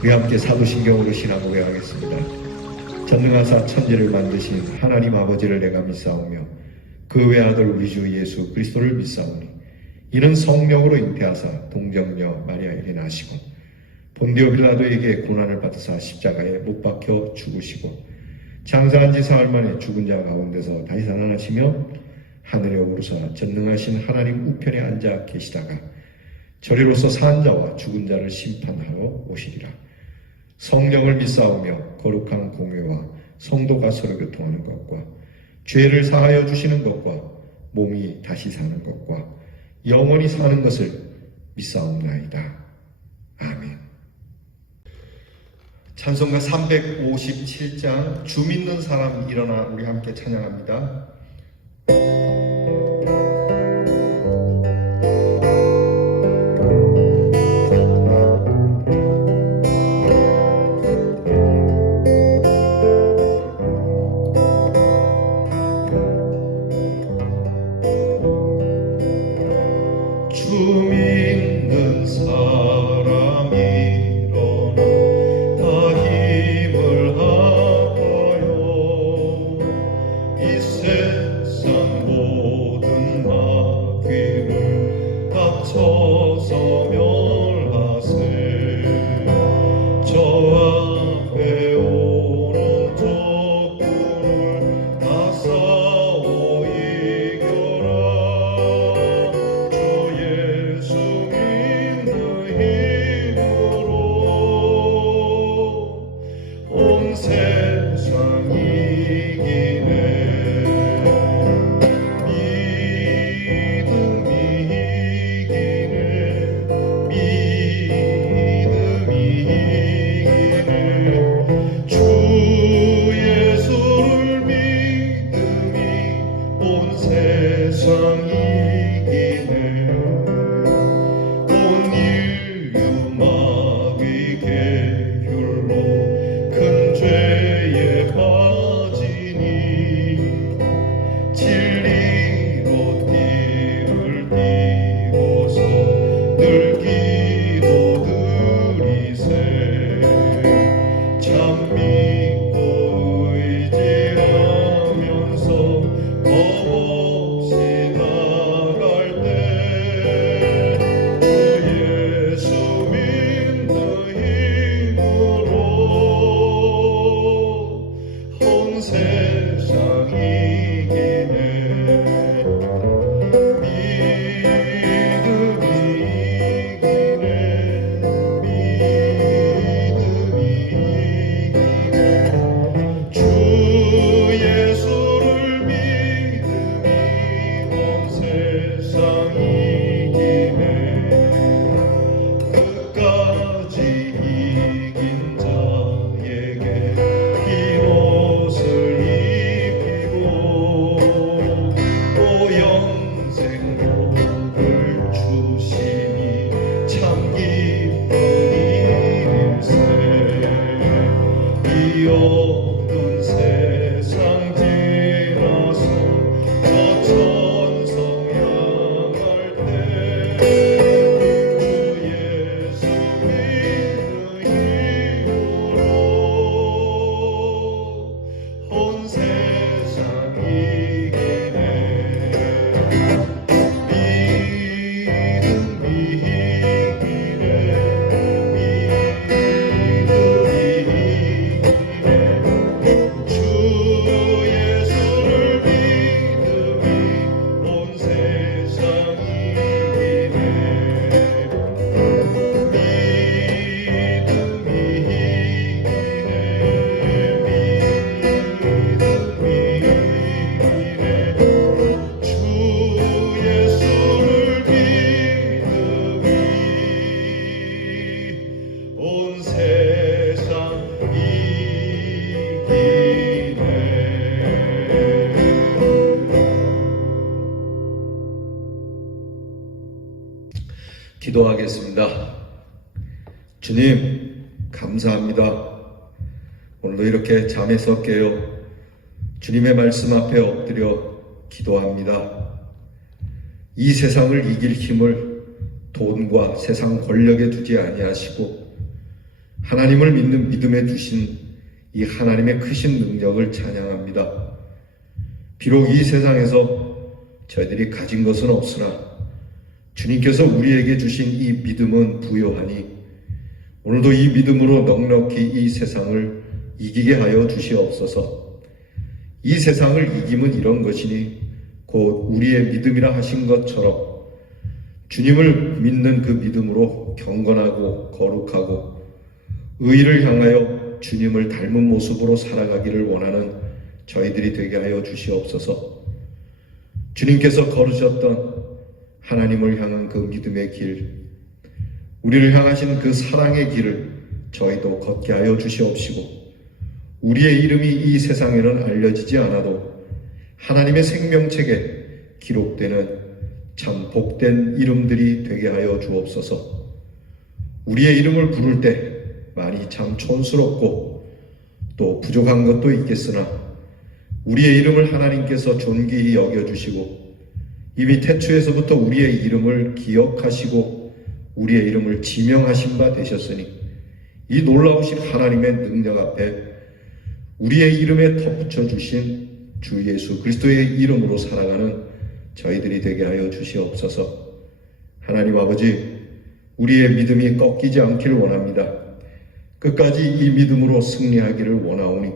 우리 함께 사도신경으로 신앙 고백하겠습니다. 전능하사 천지를 만드신 하나님 아버지를 내가 믿사오며 그 외아들 우리 주 예수 그리스도를 믿사오니 이는 성령으로 잉태하사 동정녀 마리아에게 나시고 본디오 빌라도에게 고난을 받으사 십자가에 못 박혀 죽으시고 장사한 지 사흘 만에 죽은 자 가운데서 다시 살아나시며 하늘에 오르사 전능하신 하나님 우편에 앉아 계시다가 저리로서 산 자와 죽은 자를 심판하러 오시리라. 성령을 믿사오며 거룩한 공회와 성도가 서로 교통하는 것과 죄를 사하여 주시는 것과 몸이 다시 사는 것과 영원히 사는 것을 믿사옵나이다. 아멘. 찬송가 357장 주 믿는 사람 일어나 우리 함께 찬양합니다. 기도하겠습니다. 주님, 감사합니다. 오늘도 이렇게 잠에서 깨어 주님의 말씀 앞에 엎드려 기도합니다. 이 세상을 이길 힘을 돈과 세상 권력에 두지 아니하시고 하나님을 믿는 믿음에 주신 이 하나님의 크신 능력을 찬양합니다. 비록 이 세상에서 저희들이 가진 것은 없으나 주님께서 우리에게 주신 이 믿음은 부요하니 오늘도 이 믿음으로 넉넉히 이 세상을 이기게 하여 주시옵소서. 이 세상을 이김은 이런 것이니 곧 우리의 믿음이라 하신 것처럼 주님을 믿는 그 믿음으로 경건하고 거룩하고 의를 향하여 주님을 닮은 모습으로 살아가기를 원하는 저희들이 되게 하여 주시옵소서. 주님께서 걸으셨던 하나님을 향한 그 믿음의 길, 우리를 향하신 그 사랑의 길을 저희도 걷게 하여 주시옵시고 우리의 이름이 이 세상에는 알려지지 않아도 하나님의 생명책에 기록되는 참 복된 이름들이 되게 하여 주옵소서. 우리의 이름을 부를 때 많이 참 촌스럽고 또 부족한 것도 있겠으나 우리의 이름을 하나님께서 존귀히 여겨주시고 이미 태초에서부터 우리의 이름을 기억하시고 우리의 이름을 지명하신 바 되셨으니 이 놀라우신 하나님의 능력 앞에 우리의 이름에 덧붙여주신 주 예수 그리스도의 이름으로 살아가는 저희들이 되게 하여 주시옵소서. 하나님 아버지, 우리의 믿음이 꺾이지 않기를 원합니다. 끝까지 이 믿음으로 승리하기를 원하오니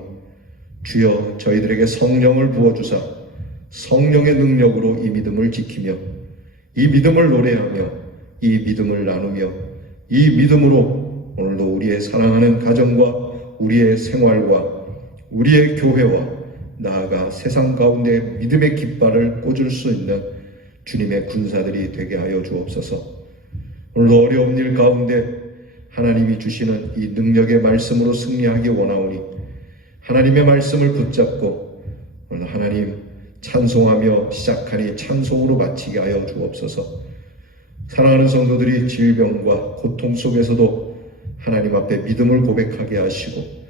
주여 저희들에게 성령을 부어주사 성령의 능력으로 이 믿음을 지키며 이 믿음을 노래하며 이 믿음을 나누며 이 믿음으로 오늘도 우리의 사랑하는 가정과 우리의 생활과 우리의 교회와 나아가 세상 가운데 믿음의 깃발을 꽂을 수 있는 주님의 군사들이 되게 하여 주옵소서. 오늘도 어려운 일 가운데 하나님이 주시는 이 능력의 말씀으로 승리하기 원하오니 하나님의 말씀을 붙잡고 오늘 하나님 찬송하며 시작하니 찬송으로 마치게 하여 주옵소서. 사랑하는 성도들이 질병과 고통 속에서도 하나님 앞에 믿음을 고백하게 하시고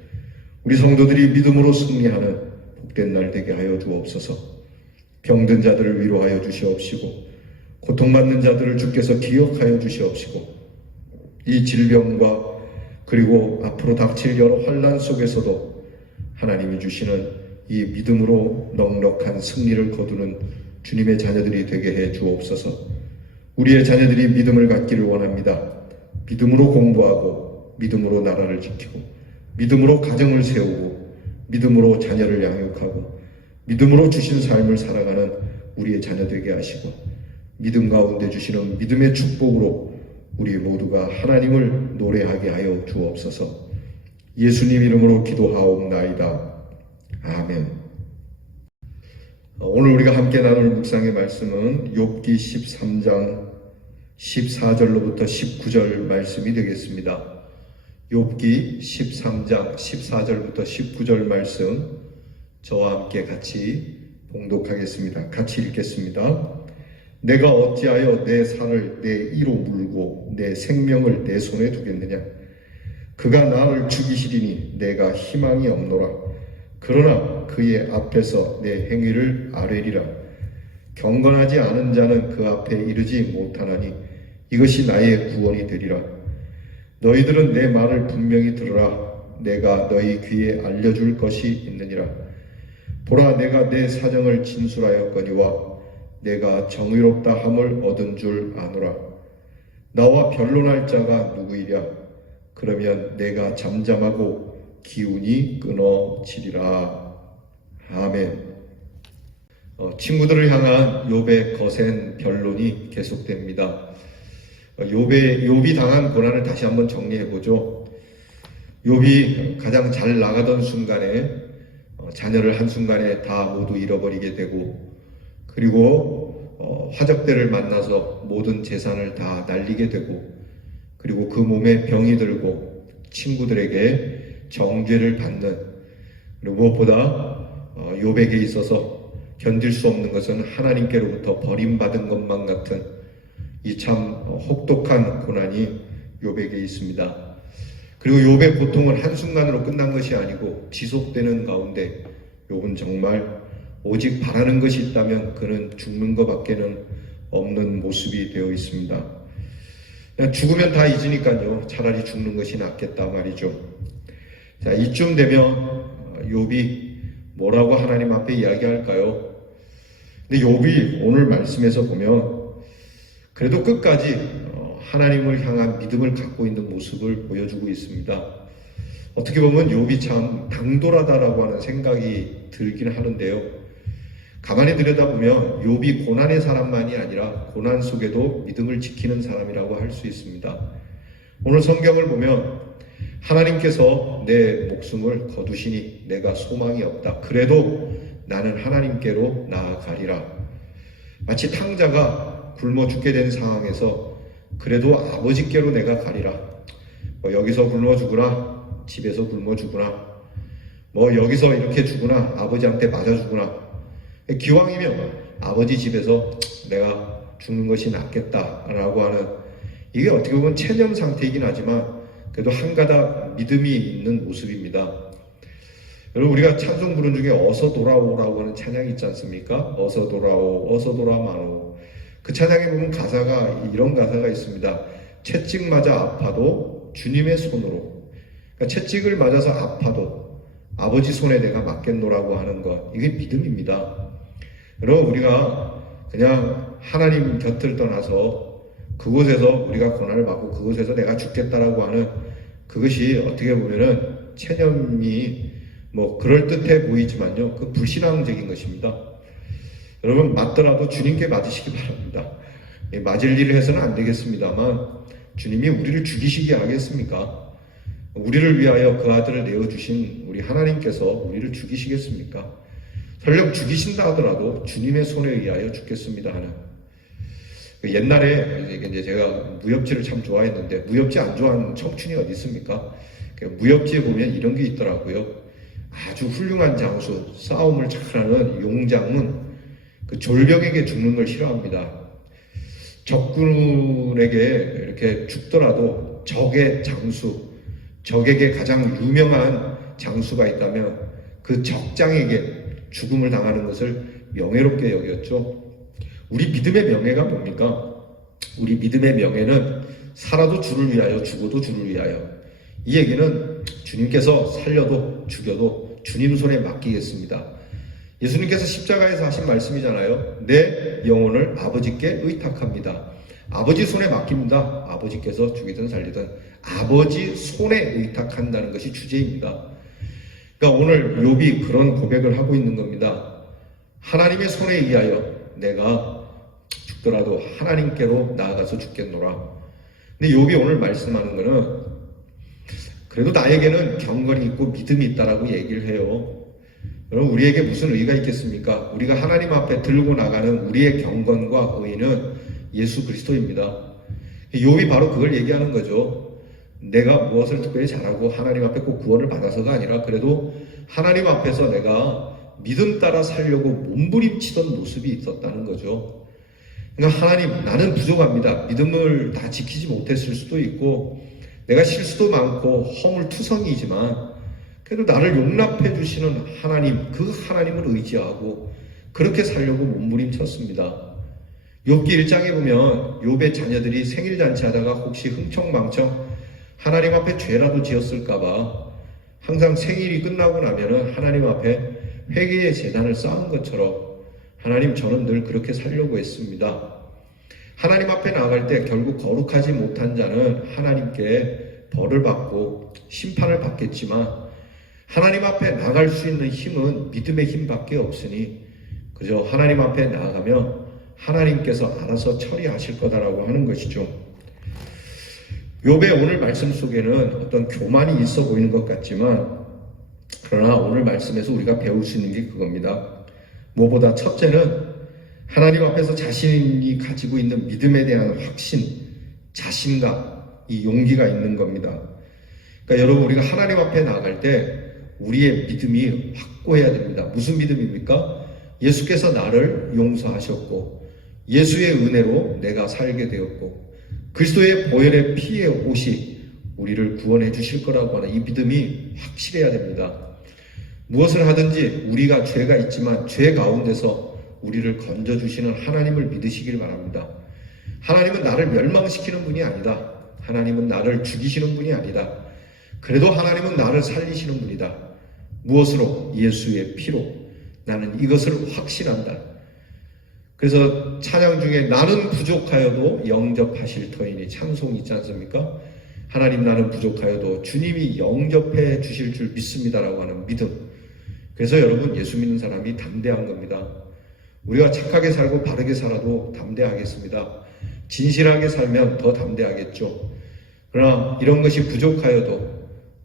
우리 성도들이 믿음으로 승리하는 복된 날 되게 하여 주옵소서. 병든 자들을 위로하여 주시옵시고 고통받는 자들을 주께서 기억하여 주시옵시고 이 질병과 그리고 앞으로 닥칠 여러 환난 속에서도 하나님이 주시는 이 믿음으로 넉넉한 승리를 거두는 주님의 자녀들이 되게 해 주옵소서. 우리의 자녀들이 믿음을 갖기를 원합니다. 믿음으로 공부하고 믿음으로 나라를 지키고 믿음으로 가정을 세우고 믿음으로 자녀를 양육하고 믿음으로 주신 삶을 살아가는 우리의 자녀 되게 하시고 믿음 가운데 주시는 믿음의 축복으로 우리 모두가 하나님을 노래하게 하여 주옵소서. 예수님 이름으로 기도하옵나이다. 아멘. 오늘 우리가 함께 나눌 묵상의 말씀은 욥기 13장 14절로부터 19절 말씀이 되겠습니다. 욥기 13장 14절부터 19절 말씀 저와 함께 같이 봉독하겠습니다. 같이 읽겠습니다. 내가 어찌하여 내 살을 내 이로 물고 내 생명을 내 손에 두겠느냐. 그가 나를 죽이시리니 내가 희망이 없노라. 그러나 그의 앞에서 내 행위를 아뢰리라. 경건하지 않은 자는 그 앞에 이르지 못하나니 이것이 나의 구원이 되리라. 너희들은 내 말을 분명히 들으라. 내가 너희 귀에 알려줄 것이 있느니라. 보라, 내가 내 사정을 진술하였거니와 내가 정의롭다 함을 얻은 줄 아노라. 나와 변론할 자가 누구이랴. 그러면 내가 잠잠하고 기운이 끊어지리라. 아멘. 친구들을 향한 욥의 거센 변론이 계속됩니다. 욥이 당한 고난을 다시 한번 정리해보죠. 욥이 가장 잘 나가던 순간에 자녀를 한순간에 다 모두 잃어버리게 되고 그리고 화적들을 만나서 모든 재산을 다 날리게 되고 그리고 그 몸에 병이 들고 친구들에게 정죄를 받는, 그리고 무엇보다 욥에게 있어서 견딜 수 없는 것은 하나님께로부터 버림받은 것만 같은 이 참 혹독한 고난이 욥에게 있습니다. 그리고 욥의 고통은 한순간으로 끝난 것이 아니고 지속되는 가운데 욥은 정말 오직 바라는 것이 있다면 그는 죽는 것밖에는 없는 모습이 되어 있습니다. 그냥 죽으면 다 잊으니까요. 차라리 죽는 것이 낫겠다 말이죠. 자, 이쯤 되면 욥이 뭐라고 하나님 앞에 이야기할까요? 근데 욥이 오늘 말씀에서 보면 그래도 끝까지 하나님을 향한 믿음을 갖고 있는 모습을 보여주고 있습니다. 어떻게 보면 욥이 참 당돌하다라고 하는 생각이 들긴 하는데요. 가만히 들여다보면 욥이 고난의 사람만이 아니라 고난 속에도 믿음을 지키는 사람이라고 할 수 있습니다. 오늘 성경을 보면 하나님께서 내 목숨을 거두시니 내가 소망이 없다. 그래도 나는 하나님께로 나아가리라. 마치 탕자가 굶어 죽게 된 상황에서 그래도 아버지께로 내가 가리라. 여기서 굶어 죽으나 집에서 굶어 죽으나 여기서 이렇게 죽으나 아버지한테 맞아 죽으나 기왕이면 아버지 집에서 내가 죽는 것이 낫겠다라고 하는, 이게 어떻게 보면 체념 상태이긴 하지만 그래도 한 가닥 믿음이 있는 모습입니다. 여러분, 우리가 찬송 부른 중에 어서 돌아오라고 하는 찬양이 있지 않습니까? 어서 돌아오, 어서 돌아마오. 그 찬양에 보면 가사가 이런 가사가 있습니다. 채찍 맞아 아파도 주님의 손으로. 그러니까 채찍을 맞아서 아파도 아버지 손에 내가 맡겠노라고 하는 것, 이게 믿음입니다. 여러분, 우리가 그냥 하나님 곁을 떠나서 그곳에서 우리가 고난을 받고 그곳에서 내가 죽겠다라고 하는 그것이 어떻게 보면은 체념이 그럴듯해 보이지만요, 그 불신앙적인 것입니다. 여러분, 맞더라도 주님께 맞으시기 바랍니다. 맞을 일을 해서는 안 되겠습니다만 주님이 우리를 죽이시게 하겠습니까? 우리를 위하여 그 아들을 내어주신 우리 하나님께서 우리를 죽이시겠습니까? 설령 죽이신다 하더라도 주님의 손에 의하여 죽겠습니다 하는. 옛날에 이제 제가 무협지를 참 좋아했는데, 무협지 안 좋아하는 청춘이 어디 있습니까? 무협지에 보면 이런 게 있더라고요. 아주 훌륭한 장수, 싸움을 잘하는 용장은 그 졸병에게 죽는 걸 싫어합니다. 적군에게 이렇게 죽더라도 적의 장수, 적에게 가장 유명한 장수가 있다면 그 적장에게 죽음을 당하는 것을 명예롭게 여겼죠. 우리 믿음의 명예가 뭡니까? 우리 믿음의 명예는 살아도 주를 위하여, 죽어도 주를 위하여. 이 얘기는 주님께서 살려도 죽여도 주님 손에 맡기겠습니다. 예수님께서 십자가에서 하신 말씀이잖아요. 내 영혼을 아버지께 의탁합니다. 아버지 손에 맡깁니다. 아버지께서 죽이든 살리든 아버지 손에 의탁한다는 것이 주제입니다. 그러니까 오늘 욥이 그런 고백을 하고 있는 겁니다. 하나님의 손에 의하여 내가 죽더라도 하나님께로 나아가서 죽겠노라. 근데 욥이 오늘 말씀하는 거는 그래도 나에게는 경건이 있고 믿음이 있다라고 얘기를 해요. 여러분, 우리에게 무슨 의의가 있겠습니까? 우리가 하나님 앞에 들고 나가는 우리의 경건과 의의는 예수 그리스도입니다. 욥이 바로 그걸 얘기하는 거죠. 내가 무엇을 특별히 잘하고 하나님 앞에 꼭 구원을 받아서가 아니라 그래도 하나님 앞에서 내가 믿음 따라 살려고 몸부림치던 모습이 있었다는 거죠. 그러니까 하나님, 나는 부족합니다. 믿음을 다 지키지 못했을 수도 있고 내가 실수도 많고 허물투성이지만 그래도 나를 용납해 주시는 하나님, 그 하나님을 의지하고 그렇게 살려고 몸부림쳤습니다. 욥기 1장에 보면 욥의 자녀들이 생일잔치 하다가 혹시 흥청망청 하나님 앞에 죄라도 지었을까봐 항상 생일이 끝나고 나면은 하나님 앞에 회개의 제단을 쌓은 것처럼 하나님, 저는 늘 그렇게 살려고 했습니다. 하나님 앞에 나아갈 때 결국 거룩하지 못한 자는 하나님께 벌을 받고 심판을 받겠지만 하나님 앞에 나아갈 수 있는 힘은 믿음의 힘밖에 없으니 그저 하나님 앞에 나아가면 하나님께서 알아서 처리하실 거다라고 하는 것이죠. 욥의 오늘 말씀 속에는 어떤 교만이 있어 보이는 것 같지만 그러나 오늘 말씀에서 우리가 배울 수 있는 게 그겁니다. 무엇보다 첫째는 하나님 앞에서 자신이 가지고 있는 믿음에 대한 확신, 자신감, 이 용기가 있는 겁니다. 그러니까 여러분, 우리가 하나님 앞에 나아갈 때 우리의 믿음이 확고해야 됩니다. 무슨 믿음입니까? 예수께서 나를 용서하셨고 예수의 은혜로 내가 살게 되었고 그리스도의 보혈의 피의 옷이 우리를 구원해 주실 거라고 하는 이 믿음이 확실해야 됩니다. 무엇을 하든지 우리가 죄가 있지만 죄 가운데서 우리를 건져주시는 하나님을 믿으시길 바랍니다. 하나님은 나를 멸망시키는 분이 아니다. 하나님은 나를 죽이시는 분이 아니다. 그래도 하나님은 나를 살리시는 분이다. 무엇으로? 예수의 피로. 나는 이것을 확신한다. 그래서 찬양 중에 나는 부족하여도 영접하실 터이니 찬송이 있지 않습니까? 하나님 나는 부족하여도 주님이 영접해 주실 줄 믿습니다라고 하는 믿음. 그래서 여러분 예수 믿는 사람이 담대한 겁니다. 우리가 착하게 살고 바르게 살아도 담대하겠습니다. 진실하게 살면 더 담대하겠죠. 그러나 이런 것이 부족하여도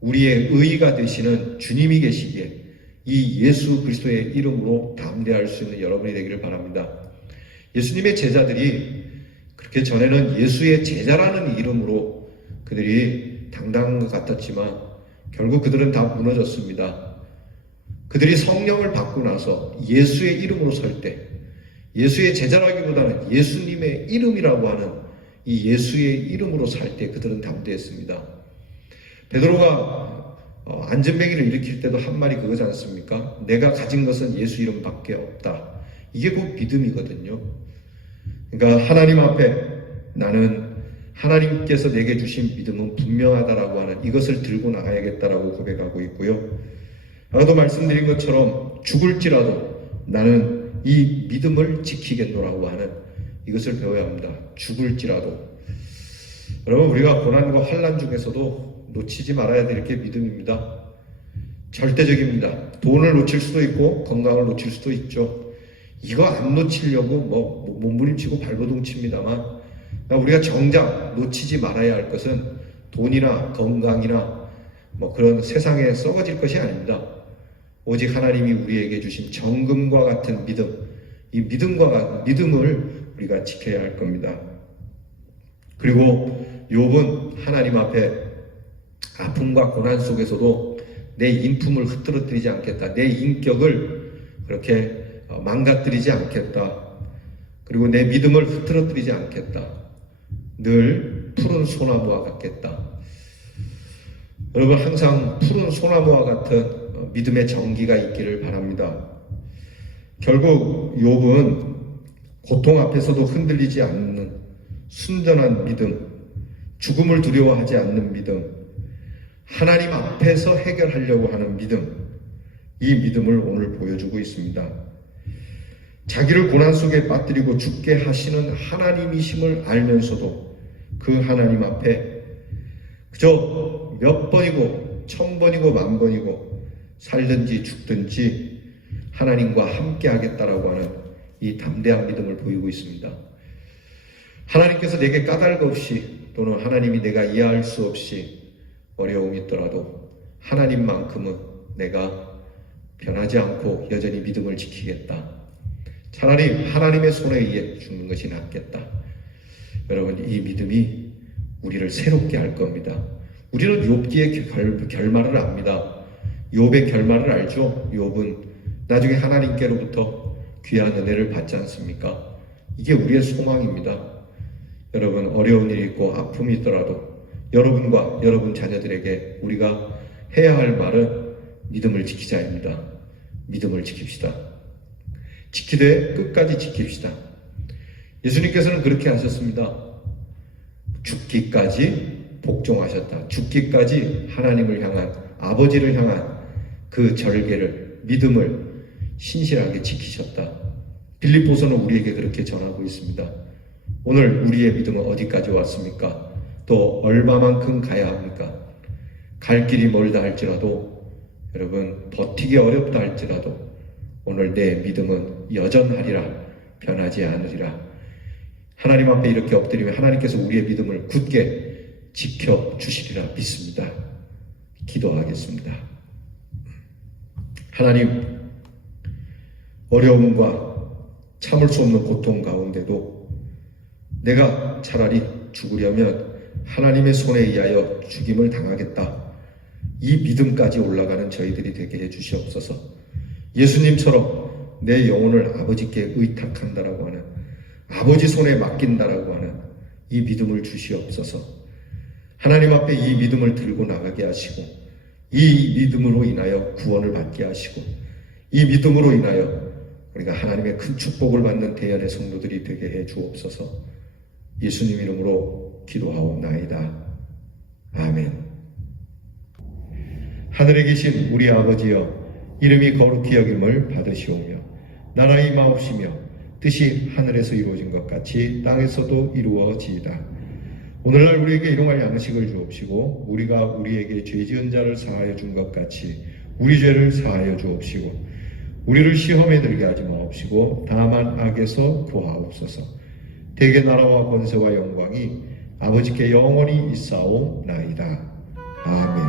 우리의 의의가 되시는 주님이 계시기에 이 예수 그리스도의 이름으로 담대할 수 있는 여러분이 되기를 바랍니다. 예수님의 제자들이 그렇게 전에는 예수의 제자라는 이름으로 그들이 당당한 것 같았지만 결국 그들은 다 무너졌습니다. 그들이 성령을 받고 나서 예수의 이름으로 설 때, 예수의 제자라기보다는 예수님의 이름이라고 하는 이 예수의 이름으로 살 때 그들은 담대했습니다. 베드로가 안전뱅이를 일으킬 때도 한 말이 그거지 않습니까? 내가 가진 것은 예수 이름밖에 없다. 이게 곧 믿음이거든요. 그러니까 하나님 앞에 나는 하나님께서 내게 주신 믿음은 분명하다라고 하는 이것을 들고 나가야겠다라고 고백하고 있고요. 아까도 말씀드린 것처럼 죽을지라도 나는 이 믿음을 지키겠노라고 하는 이것을 배워야 합니다. 죽을지라도. 여러분 우리가 고난과 환난 중에서도 놓치지 말아야 될 게 믿음입니다. 절대적입니다. 돈을 놓칠 수도 있고 건강을 놓칠 수도 있죠. 이거 안 놓치려고 몸부림치고 발버둥 칩니다만 우리가 정작 놓치지 말아야 할 것은 돈이나 건강이나 그런 세상에 썩어질 것이 아닙니다. 오직 하나님이 우리에게 주신 정금과 같은 믿음, 이 믿음을 우리가 지켜야 할 겁니다. 그리고 욥은 하나님 앞에 아픔과 고난 속에서도 내 인품을 흐트러뜨리지 않겠다. 내 인격을 그렇게 망가뜨리지 않겠다. 그리고 내 믿음을 흐트러뜨리지 않겠다. 늘 푸른 소나무와 같겠다. 여러분 항상 푸른 소나무와 같은 믿음의 정기가 있기를 바랍니다. 결국 욥은 고통 앞에서도 흔들리지 않는 순전한 믿음, 죽음을 두려워하지 않는 믿음, 하나님 앞에서 해결하려고 하는 믿음, 이 믿음을 오늘 보여주고 있습니다. 자기를 고난 속에 빠뜨리고 죽게 하시는 하나님이심을 알면서도 그 하나님 앞에 그저 몇 번이고 1000번이고 10,000번이고 살든지 죽든지 하나님과 함께 하겠다라고 하는 이 담대한 믿음을 보이고 있습니다. 하나님께서 내게 까닭 없이 또는 하나님이 내가 이해할 수 없이 어려움이 있더라도 하나님만큼은 내가 변하지 않고 여전히 믿음을 지키겠다. 차라리 하나님의 손에 의해 죽는 것이 낫겠다. 여러분 이 믿음이 우리를 새롭게 할 겁니다. 우리는 욥기의 결말을 압니다. 욥의 결말을 알죠? 욥은 나중에 하나님께로부터 귀한 은혜를 받지 않습니까? 이게 우리의 소망입니다. 여러분 어려운 일이 있고 아픔이 있더라도 여러분과 여러분 자녀들에게 우리가 해야 할 말은 믿음을 지키자입니다. 믿음을 지킵시다. 지키되 끝까지 지킵시다. 예수님께서는 그렇게 하셨습니다. 죽기까지 복종하셨다. 죽기까지 하나님을 향한 아버지를 향한 그 절개를 믿음을 신실하게 지키셨다. 빌립보서는 우리에게 그렇게 전하고 있습니다. 오늘 우리의 믿음은 어디까지 왔습니까? 또 얼마만큼 가야 합니까? 갈 길이 멀다 할지라도 여러분 버티기 어렵다 할지라도 오늘 내 믿음은 여전하리라 변하지 않으리라. 하나님 앞에 이렇게 엎드리면 하나님께서 우리의 믿음을 굳게 지켜주시리라 믿습니다. 기도하겠습니다. 하나님, 어려움과 참을 수 없는 고통 가운데도 내가 차라리 죽으려면 하나님의 손에 의하여 죽임을 당하겠다. 이 믿음까지 올라가는 저희들이 되게 해주시옵소서. 예수님처럼 내 영혼을 아버지께 의탁한다라고 하는, 아버지 손에 맡긴다라고 하는 이 믿음을 주시옵소서. 하나님 앞에 이 믿음을 들고 나가게 하시고, 이 믿음으로 인하여 구원을 받게 하시고, 이 믿음으로 인하여 우리가 하나님의 큰 축복을 받는 대연의 성도들이 되게 해 주옵소서. 예수님 이름으로 기도하옵나이다. 아멘. 하늘에 계신 우리 아버지여, 이름이 거룩히 여김을 받으시오며 나라가 임하옵시며 뜻이 하늘에서 이루어진 것 같이 땅에서도 이루어지이다. 오늘날 우리에게 일용할 양식을 주옵시고 우리가 우리에게 죄 지은 자를 사하여 준 것 같이 우리 죄를 사하여 주옵시고 우리를 시험에 들게 하지 마옵시고 다만 악에서 구하옵소서. 대개 나라와 권세와 영광이 아버지께 영원히 있사옵나이다. 아멘.